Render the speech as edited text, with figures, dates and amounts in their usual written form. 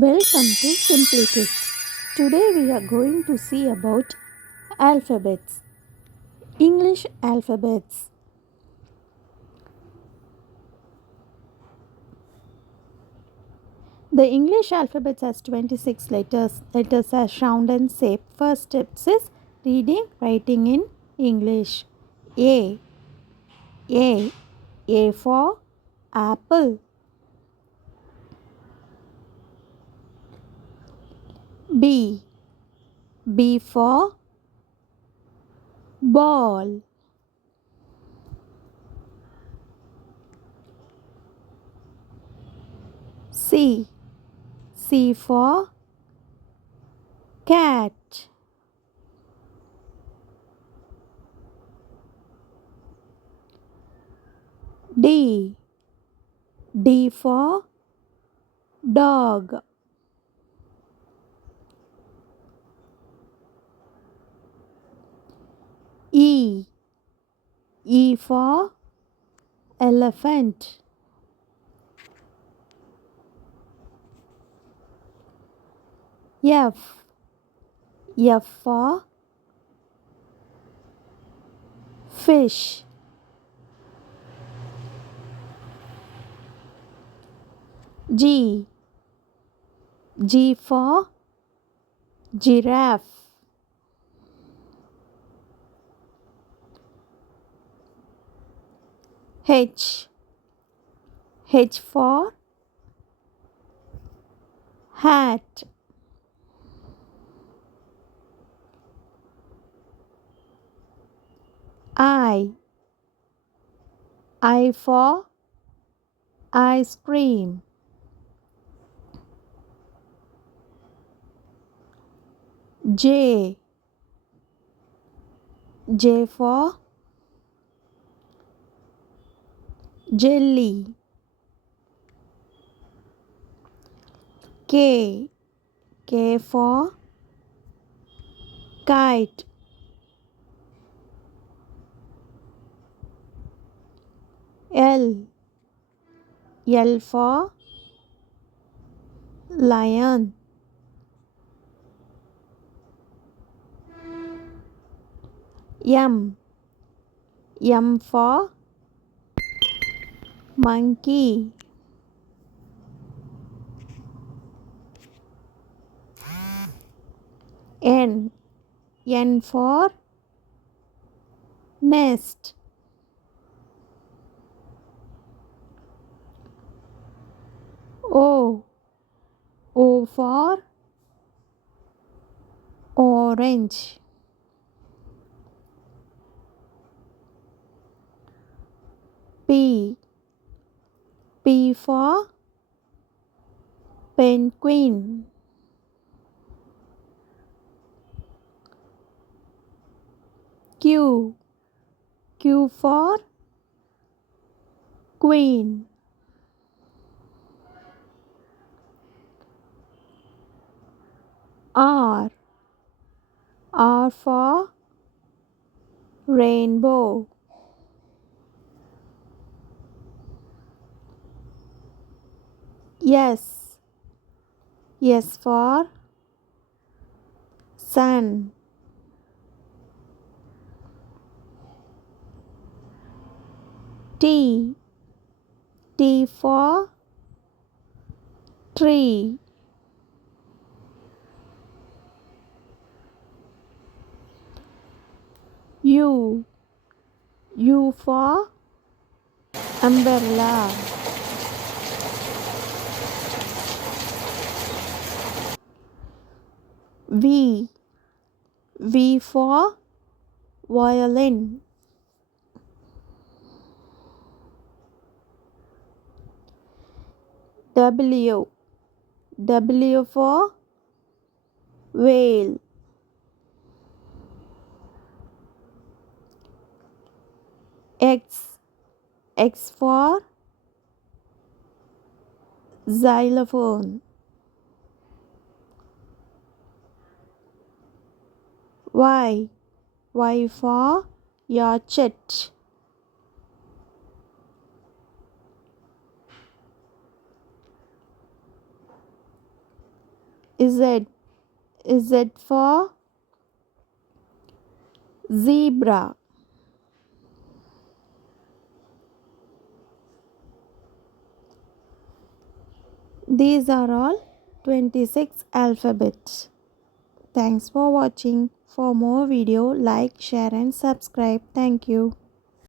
Welcome to Simply Kids. Today we are going to see about alphabets. English alphabets. The English alphabet has 26 letters. Letters are round and shape. First step is reading, writing in English. A. A. A for apple. B. B for ball. C. C for cat. D. D for dog. E. E for elephant. F. F for fish. G. G for giraffe. H. H for hat. I. I for ice cream. J. J for jelly. K. K for kite. L. L for lion. M. M for monkey. N. N for nest. O. O for orange. P. P for penguin. Q. Q for queen. R. R for rainbow. S. S for sun. T. T for tree. U. U for umbrella. V. V for violin. W. W for whale. X. X for xylophone. Y. Y for yacht. Z. Z for zebra. These are all 26 alphabets. Thanks for watching. For more video, like, share and subscribe. Thank you.